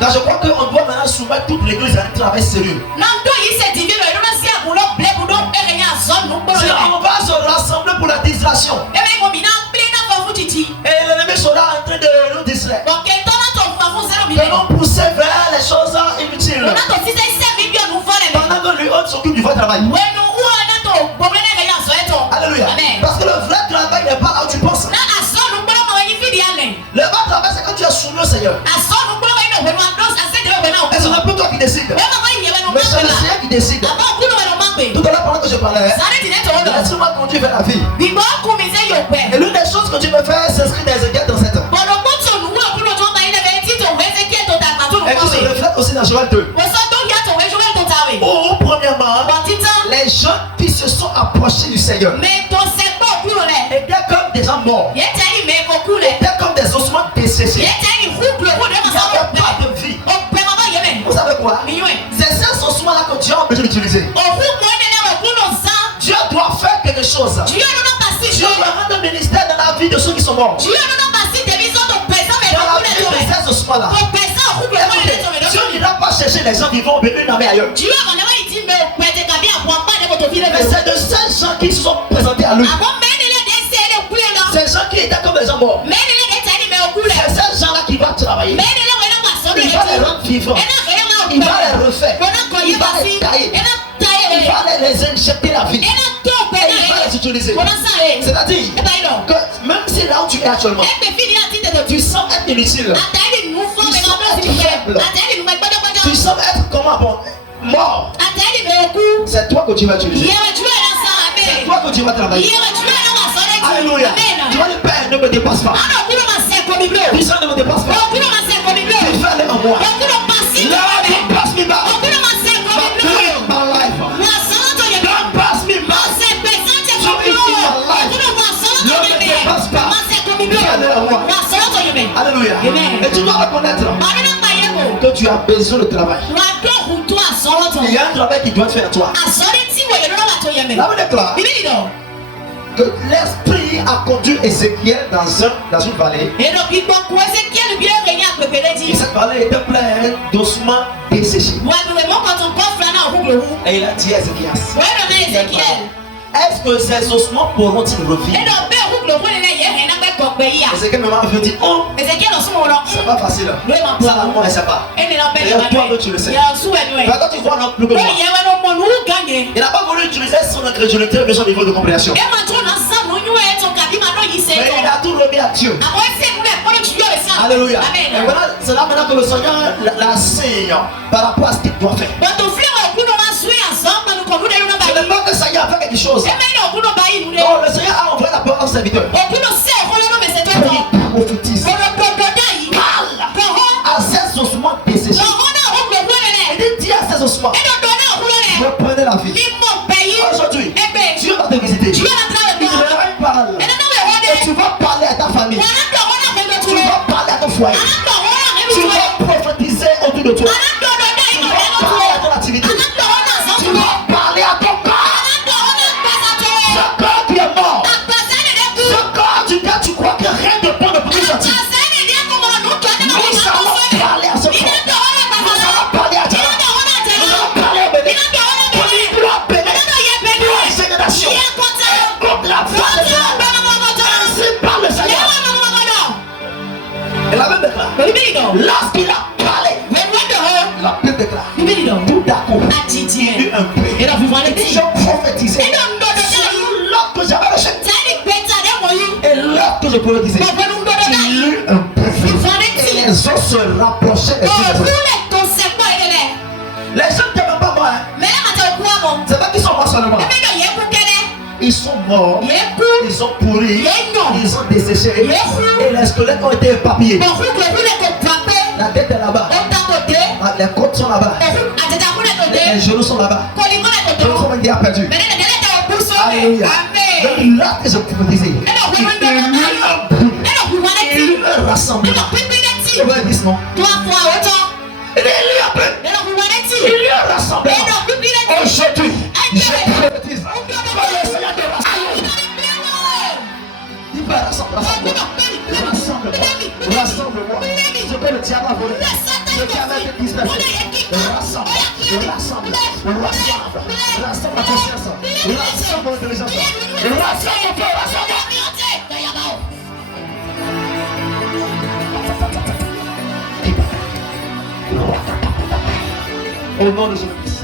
Car je crois qu'on doit maintenant soumettre toute l'église à un travail sérieux. Sinon, on va se rassembler pour la distraction. Et l'ennemi sera en train de nous distraire. De nous pousser vers les choses inutiles. Pendant que lui autre s'occupe du vrai travail. Alléluia. Parce que le vrai travail n'est pas là où tu penses. Le vrai travail, c'est quand tu es soumis au Seigneur. Et ce n'est plus toi qui décides. Mais c'est le Seigneur qui décide. Tout à l'heure, pendant que je parlais, laisse-moi conduire vers la vie. Et l'une des choses que tu peux faire, c'est inscrire dans Ézéchiel 37. Et qui se reflète aussi dans Joël 2. Oh, premièrement, les gens qui se sont approchés du Seigneur étaient comme des gens morts. Étaient comme des ossements desséchés. Il n'y avait pas de vie. Vous savez quoi? C'est ces ossements-là que Dieu a besoin d'utiliser. Dieu doit faire quelque chose. Dieu doit rendre un ministère dans la vie de ceux qui sont morts. Dans la vie de ces ossements-là. Dieu n'ira pas chercher les gens vivants au béni ailleurs. Mais c'est de ces gens qui se sont présentés à lui. Ces gens qui étaient comme des gens morts. C'est ces gens-là qui vont travailler. Il va les rendre vivants. Il va les refaire. Il va les tailler. Il va les injecter la vie. Et il va les utiliser. C'est-à-dire que même si là où tu es actuellement, tu sens être inutile. Tu sens être faible. Tu sens être comment bon, mort. C'est toi que tu vas utiliser. C'est toi que tu vas travailler. Alléluia. Tu vas le Père, ne me dépasse pas. Puissant ne me dépasse pas. Tu fais en moi. Lord, don't pass me by. Don't ruin my life. Don't pass me by. Don't in my life. Ne me dépasse pas. Fais-le en moi. Alléluia. Et tu dois reconnaître que tu as besoin de travail. Il y a un travail qui doit être fait à toi. La Bible déclare que l'esprit a conduit Ézéchiel dans une vallée. Et cette vallée était pleine d'ossements desséchés. Et il a dit à Ézéchiel, est-ce que ces ossements pourront-ils revivre? Ézéchiel me veut dire, oh, c'est pas facile. Ça, la mort, elle sait pas. Et toi, tu le sais. Mais quand tu vois non plus que moi, il n'a pas voulu utiliser son incrédulité mais son niveau de compréhension. Mais il a tout remis à Dieu. Alléluia. Et voilà, c'est là maintenant que le Seigneur l'enseigne par rapport à ce qu'il doit faire. Ce n'est pas que le Seigneur a fait quelque chose. Non, le Seigneur a envoyé la parole à un serviteur. Prophétise. Parle à ces ossements desséchés. Il dit à ces ossements, reprenez la vie. Aujourd'hui, Dieu va te visiter. Il te donnera une parole. Et tu vas parler à ta famille. Tu vas parler à ton foyer. Tu vas prophétiser autour de toi. Tu vas parler à ton activité. Tu vas parler à ton corps. Ce corps qui est mort. Ce corps duquel tu crois que rien ne peut plus sortir. Nous allons parler à ce corps. Nous allons parler à Dieu. Nous allons parler à Béné. Pour lui, gloire Béné. Gloire génération. Comme la foi de Dieu. Ainsi parle le Seigneur. Et la Bible déclare, lorsqu'il a parlé, la Bible déclare, tout d'un coup, il y a eu un bruit. Et je prophétisais sur l'autre que j'avais reçu. Et l'autre que je prophétisais, il y a eu un bruit. Et les os se rapprochaient les uns des autres. Les gens ne t'aiment pas moi. C'est pas qu'ils sont morts seulement. Ils sont morts, ils sont pourris, ils sont desséchés, et les squelettes ont été éparpillés. La tête est là-bas, les côtes sont là-bas, les genoux sont là-bas. Donc, comme il a perdu. Alléluia. Donc là que je prophétisais, il y a eu un rassemblement. Je vais dire ce nom. Il y a eu un rassemblement. Aujourd'hui, je prophétise. Il va rassembler. Rassemble-moi. Rassemble-moi. Je peux le diable à voler. Je peux avec tes disperser. Rassemble. Rassemble. Rassemble. Rassemble la conscience. Rassemble l'intelligence. Rassemble toi. Rassemble. Au nom de Jésus-Christ.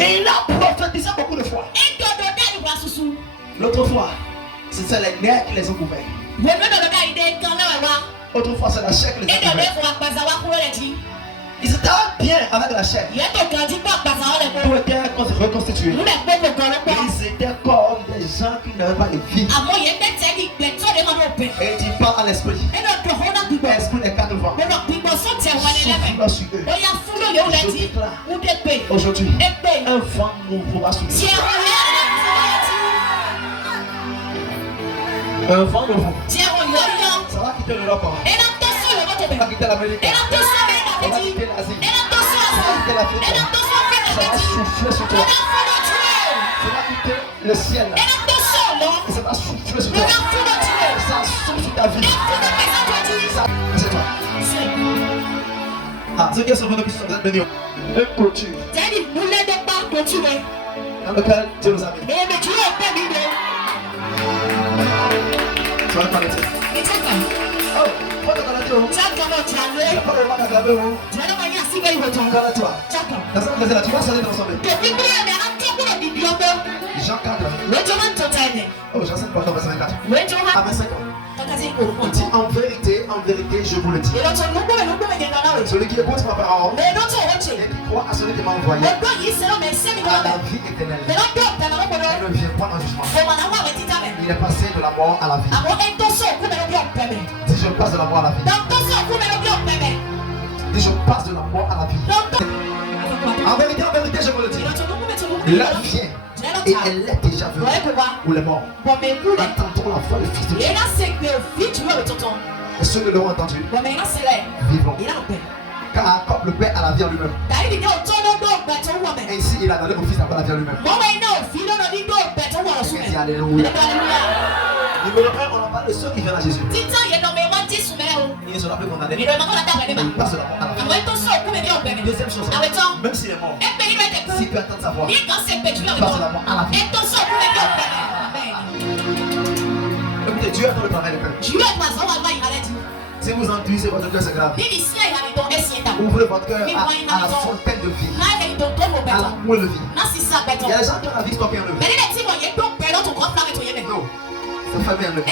Et il a prophétisé beaucoup de fois. L'autre fois, c'est les nerfs qui les ont couverts. Autrefois, c'est la chair qui les a couverts. Ils étaient bien avec la chair. Tout était reconstitué. Ils étaient comme des gens qui n'avaient pas de vie. Et il parle à l'esprit. L'esprit des 4 vents. Souffle sur eux. Je déclare aujourd'hui un vent nouveau va souffler. Un vent nouveau. Ça va quitter l'Europe. Ça va quitter l'Amérique. Ça va quitter l'Asie. Ça va quitter l'Afrique. Ça va souffler sur toi. Ça va quitter le ciel. Et ça va souffler sur toi. Ça souffle sur ta vie. C'est toi. Ah, ceux qui sont venus, vous êtes venus. Une clôture. Dans lequel Dieu nous a mis. Tu vas parler. Oh, pas de maladie. Il n'y a pas de maladie. Dans cette maison-là, tu vas salir ensemble. Jean 4. Oh, Jean 5, pardon, verset 24. À 25 ans. On dit en vérité, je vous le dis. Celui qui écoute ma parole et qui croit à celui qui m'a envoyé a la vie éternelle. Il ne vient pas en jugement. Il est passé de la mort à la vie. Si je passe de la mort à la vie. Si je passe de la mort à la vie. En vérité, je vous le dis. L'heure vient. Et elle est déjà venue où les morts attendront la voix du Fils de Dieu. Et ceux qui l'ont entendu vivront. Car comme le Père a la vie en lui-même, ainsi il a donné au Fils d'avoir la vie en lui-même. Alléluia. Numéro 1, on en parle de ceux qui viennent à Jésus. Ils ne seront plus condamnés. Ils passent de la mort à la vie. Deuxième chose, même s'il est mort, s'il peut attendre sa voix, il passe de la mort à la vie. Écoutez, Dieu attend le travail de cœur. Si vous endurcissez votre cœur, c'est grave. Ouvrez votre cœur à la fontaine de vie, à la moelle de vie. Il y a des gens qui ont la vie stockée en eux. Non, c'est fermé en eux.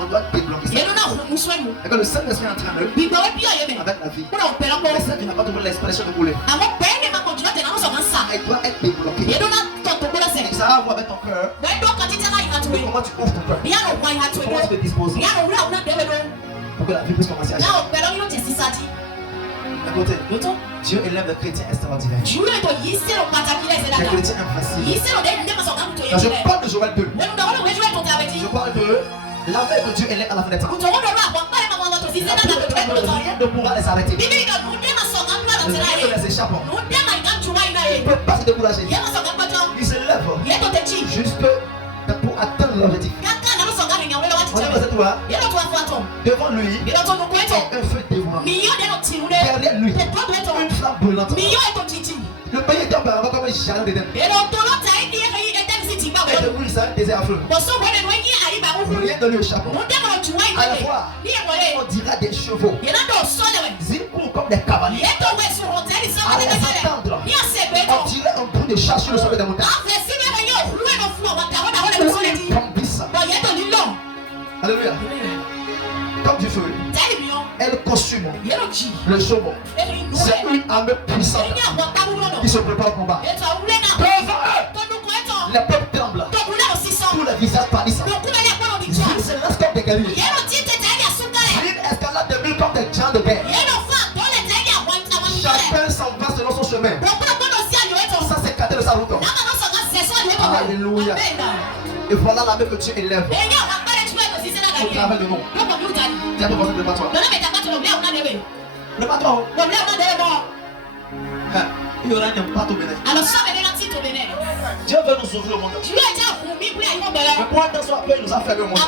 On doit débloquer ça. Et quand le Saint-Esprit est en train d'eux, avec la vie, mais ça, tu n'as pas trouvé l'expression de couler. Elle doit être débloquée. Et ça va voir avec ton cœur. Comment tu ouvres ton cœur. Comment tu te disposes pour que la vie puisse commencer à agir. Écoutez, Dieu élève des chrétiens extraordinaires. Des chrétiens infaillibles. Quand je parle de Joël 2, je parle de l'appel que Dieu élève à la fin des temps. Rien ne pourra les arrêter. Rien ne les échappe. Ils ne peuvent pas se décourager. Ils se lèvent juste pour atteindre l'objectif. On a besoin de toi. Devant lui, un feu dévorant. Derrière lui, une flamme brûlante. Le pays est tombé comme un jardin d'Éden. Et depuis, c'est un désert affreux. Rien ne lui échappe. À la fois, on dira des chevaux. Ils courent comme des cavaliers. À les attendre, on dirait un bout de chasse sur le sommet des montagnes. Alléluia. Comme du feu, elle consume le saumon. C'est une armée puissante qui se prépare au combat. Devant eux, les peuples tremblent. Tous les visages pâlissent. Ils se lancent comme des guerriers. Ils escaladent des murs comme des gens de guerre. Chacun s'en va selon son chemin. Ça c'est cadet de sa route. Alléluia. Et voilà l'armée que Dieu élève. Au travers de nous. Tiens ton voisin, prépare-toi. Prépare-toi. il y aura un impact au bénéfice. Dieu veut nous sauver au monde. Mais pour un temps soit après, il nous a fait le monde. Il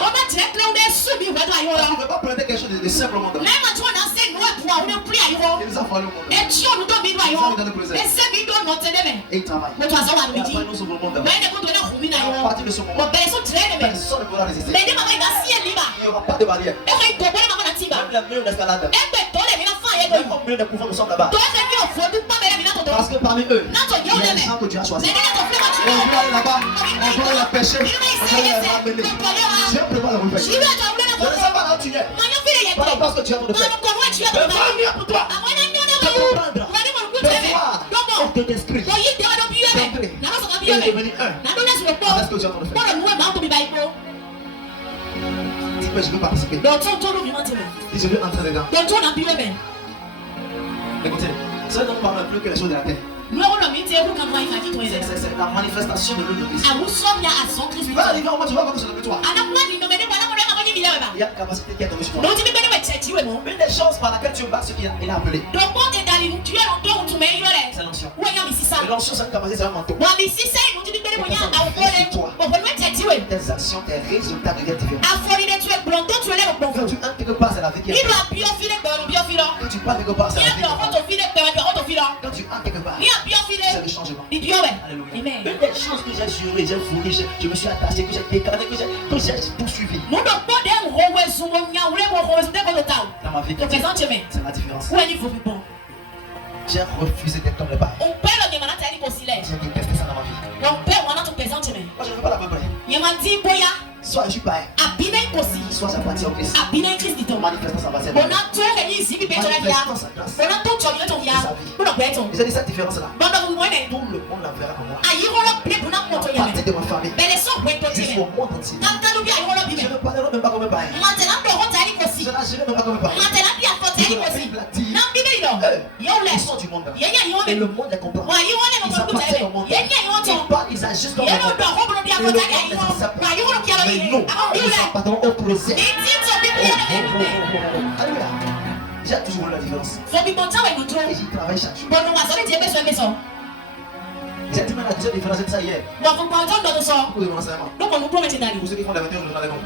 ne veut pas prendre quelque chose de simple au monde. Il nous a fallu au monde. Et il travaille. Et après, nous sauvons le monde. À partir de ce moment, personne ne pourra résister. Il n'y aura pas de barrière. Même les murs d'escalade. Même au milieu des couvents, nous sommes là-bas. Parce que parmi eux, il y a des gens que Dieu a choisis. Et on peut aller là-bas, on peut aller pêcher, on peut aller ramener. Dieu prévoit le refaire. Je ne sais pas là où tu es. Pas parce que tu es en train de faire. Mais va venir pour toi. De comprendre. De voir. De t'inscrire. D'entrer. Et devenir un. Avec ce que tu es en train de faire. Dis que je veux participer. Et je veux entrer dedans. Écoutez, ça ne parle plus que les choses de la terre. C'est la manifestation de l'œuvre de Christ. Tu vas arriver au moment où tu vas voir que c'est de toi. Il y a une capacité qui est tombée sur toi. Une des choses par laquelle tu vas ce qu'il a appelé. C'est l'onction. Et l'onction, c'est une capacité, c'est un manteau. Tes actions, tes résultats deviennent différents. Quand tu entres quelque part, c'est la vie qui est. Quand tu parles quelque part, c'est la vie qui est. Quand tu entres quelque part, c'est le changement. Alléluia. Une des choses que j'ai juré, j'ai voulu, je me suis attaché, que j'ai déclaré, que j'ai poursuivi. Dans ma vie, c'est la différence. J'ai refusé d'être comme les parents. J'ai détesté ça dans ma vie. Moi, je ne veux pas la peu près. Soit je suis païen, soit j'appartiens au Christ. Manifestant sa base. Manifestant sa grâce. Sa vie. J'ai dit cette différence-là. Tout le monde la verra en moi. À partir de ma famille. Jusqu'au monde entier. Je ne parlerai même pas comme un païen. Je n'agirai même pas comme un païen. La Bible a dit, ils sont du monde. Et le monde est complet. Ils appartiennent au monde. Ils agissent comme le monde. Et le monde les accepte. Mais nous appartenons au procès. Alléluia. J'ai toujours la différence. Et j'y travaille chaque jour. J'ai dit même la deuxième différence, c'est ça hier. Pour le renseignement. Pour ceux qui font les 21 jours dans les mondes.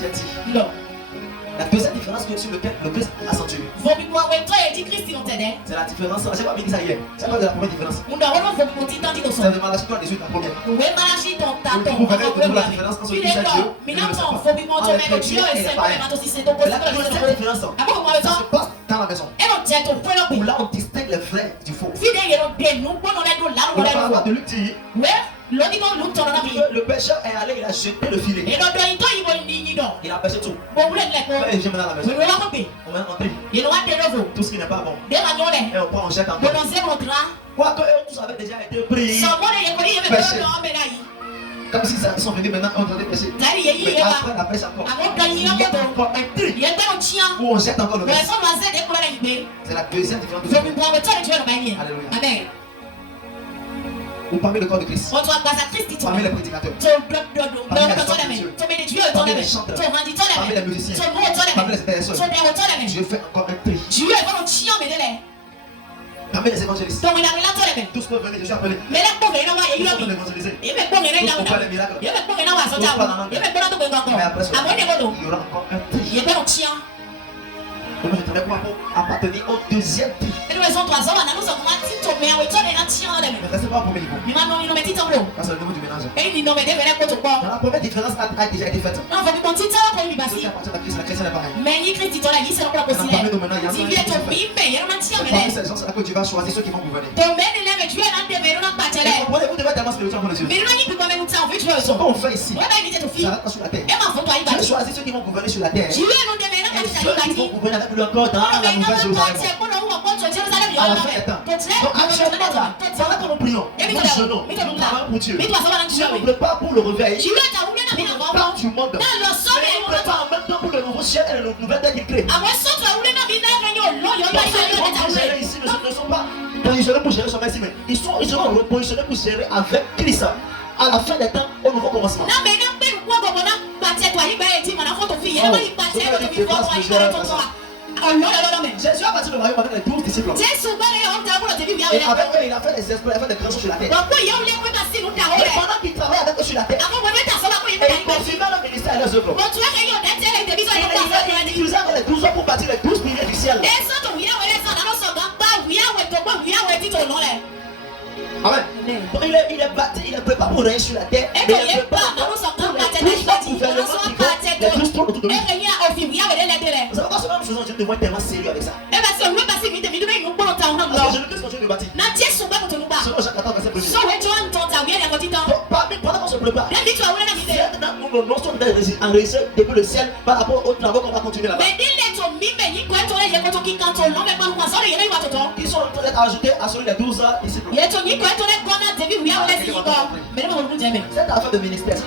J'ai dit. La deuxième différence sur laquelle le Christ a senti. C'est la différence. Je n'ai pas dit ça hier. C'est pas de la première différence. C'est de Malachie 3:18 la première. Vous verrez toujours la différence entre Dieu et Dieu. Entre Dieu et les païens. C'est la deuxième différence. Ça se passe dans la maison. Où là on distingue les vrais du faux. On va avoir de Luc dit. Le pêcheur est allé, il a jeté le filet. Il a pêché tout. Et je me dans la maison. On va rentrer. Tout ce qui n'est pas bon. Et on prend, on jette encore. Quoi que eux tous avaient déjà été pris. Pêchés. Comme si ils sont venus maintenant en train de pêcher. Mais après la pêche encore. Il y a encore un tri où on jette encore le reste. C'est la deuxième différence. Alléluia. Amen. Ou parmi le corps de Christ. Parmi les prédicateurs. Parmi les chanteurs. Parmi les musiciens. Parmi les intercesseurs. Dieu fait encore un tri. Parmi les évangélistes. Tous peuvent venir, je suis appelé. Tous peuvent évangéliser. Tous peuvent faire les miracles. Tous parlent en anglais. Mais après cela, il y aura encore un tri. Donc je travaille pour appartenir au deuxième tri. Ne restez pas au premier niveau. Parce que le niveau du ménage. La première différence a déjà été faite. Ceux qui appartiennent à Christ, la chrétienne est pareille. Parmi nous maintenant, il y a parmi ces gens, c'est là que tu vas choisir ceux qui vont gouverner. Vous devez être tellement spirituel pour le Dieu. Ce qu'on fait ici, ça reste sur la terre. Tu choisis ceux qui vont gouverner sur la terre. Et ceux qui vont gouverner avec lui encore dans la nouvelle Jérusalem. À la fin des temps. Donc actuellement là, voilà que nous prions. Nous jeûnons. Nous travaillons pour Dieu. Dieu nous prépare pour le réveil. Pour le temps du monde. Mais il nous prépare en même temps pour le nouveau ciel et le nouvelle terre qu'il crée. Ici ne sont pas positionnés pour gérer son ici, mais ils seront repositionnés pour gérer avec Christ à la fin des temps au nouveau commencement. Jésus a bâti le royaume avec les 12 disciples. Et avec eux, il a fait des exploits, il a fait des grands choses sur la terre. Et pendant qu'il travaille avec eux sur la terre, et il confirmait leur ministère et leurs œuvres. Il a utilisé les 12 hommes pour bâtir les 12 piliers du ciel. Amen. Donc il est bâti, il est préparé pour régner sur la terre. Et il est préparé pour les 12 gouvernements qui vont, les 12 trônes autour de lui. Vous savez pas seulement nous faisons Dieu devant être tellement sérieux avec ça. Parce que Jésus-Christ continue de bâtir. Selon Jacques 14, verset 1er. Pendant qu'on se prépare, nous sommes enregistrés depuis le ciel par rapport aux travaux qu'on va continuer là-bas. Qui sont en train d'être ajoutés à celui des 12 disciples. Cette affaire de ministère, c'est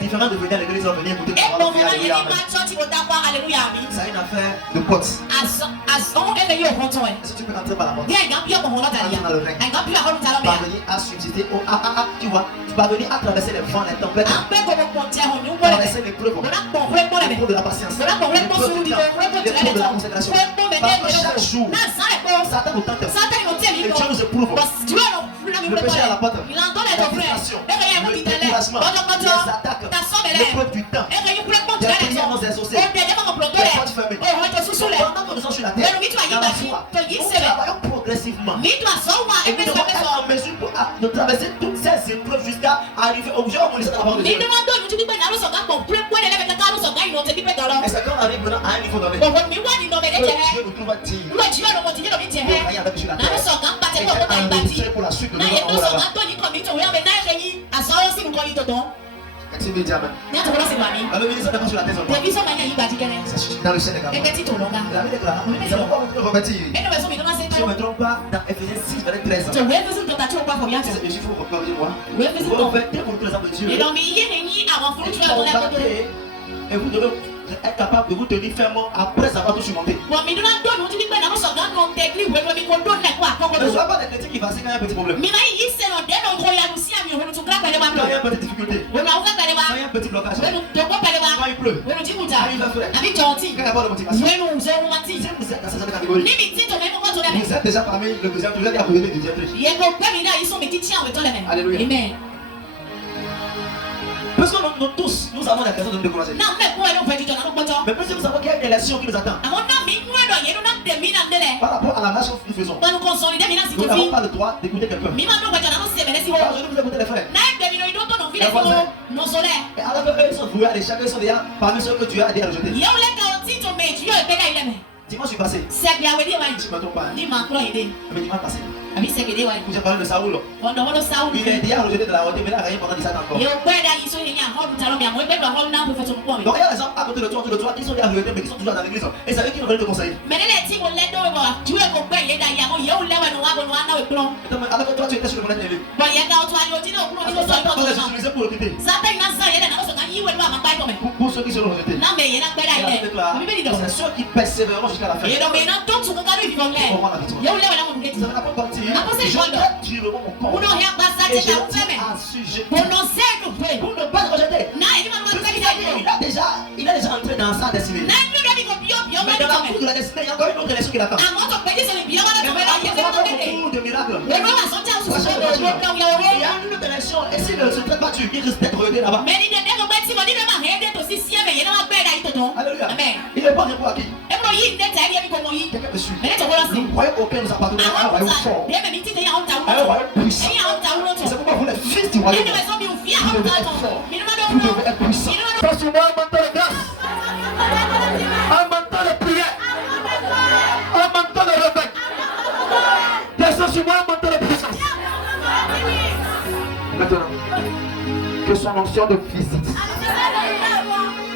différent de venir à l'église, venir écouter la parole. C'est une affaire de potes. Est-ce que tu peux rentrer par la porte? Parvenir à subsister, tu vois, tu parvenir à traverser les vents, les tempêtes, traverser les preuves, de la patience, les preuves de la consécration. Parce que chaque jour, Satan nous tente. Et Dieu nous éprouve. Le péché à la porte, la frustration, le découragement, les attaques, l'épreuve du temps, les prières non exaucées, les portes fermées. Pendant que nous sommes sur la terre, dans la foi, nous travaillons progressivement. Et nous devons être en mesure de traverser toutes ces épreuves jusqu'à arriver au jour où nous sommes dans la parole de Dieu. Et c'est quand on arrive maintenant à un niveau donné, Dieu nous trouve à dire, pour rien avec sur la terre, et enregistrer pour la suite de nos là-bas. Continue, diable. Le ministère n'est pas sur la terre seulement. C'est dans le ciel également. La Bible déclare, nous n'allons pas vous repartir. Si je ne me trompe pas, dans Ephésiens 6, verset 13. C'est le chiffre, vous moi. Vous revêtez pour tous les hommes de Dieu. Et vous devez être capable de vous tenir fermement après avoir tout surmonté. Ne sois pas des chrétiens qui vacillent quand il y a un petit problème. Quand il y a une petite difficulté. Quand il y a un petit blocage. Quand il pleut. Quand il va faire. Quand il n'y a pas de motivation. Si vous êtes dans cette catégorie, vous êtes déjà parmi le deuxième, vous êtes à côté du deuxième. Alléluia. Amen. Parce que nous tous, nous avons la raison de nous décourager. Mais parce que nous savons qu'il y a une élection qui nous attend. Par rapport à la marche que nous faisons, nous n'avons pas le droit d'écouter quelqu'un. Aujourd'hui, vous écoutez les frères. Et alors que eux sont voués à l'échec, ils sont déjà parmi ceux que tu as déjà rejetés. Dimanche passé, je ne me trompe pas. Mais dimanche passé, j'ai parlé de Saoul. Il est déjà rejeté de la route, mais il a gagné pendant 17 ans encore. Donc il y a des gens à côté de toi qui sont déjà rejetés, mais qui sont toujours dans l'église. Et ça veut dire qu'ils veulent te conseiller. Alors que toi tu étais sur le planète élu. Pour ceux qui seront rejetés. C'est ceux qui persévéreront jusqu'à la fin. Ils auront la victoire. Vous avez la première partie. Je retire mon corps. Et je retire un sujet. Pour ne pas le rejeter. Il a déjà entré dans sa destinée. Mais dans la cour de la destinée, il y a encore une autre élection qui l'attend. Il y a beaucoup de miracles. Il y a une autre élection. Et s'il ne se traite pas, tu risques d'être rejeté là-bas. Alléluia. Il n'est pas pour à qui? Quelqu'un me suit. Le royaume auquel nous appartenons est un royaume fort. Un royaume puissant. C'est pourquoi vous les fils du royaume. Vous devez être fort. Vous devez être puissant. Pas sur moi un manteau de grâce. Un manteau de prière. Un manteau de réveil. Descends sur moi un manteau de puissance. Maintenant, que son onction de visite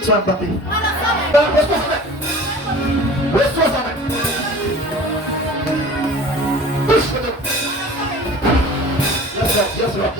soit impartie. Reçois sa main. Reçois sa main. Yes, Lord. Yes, Lord.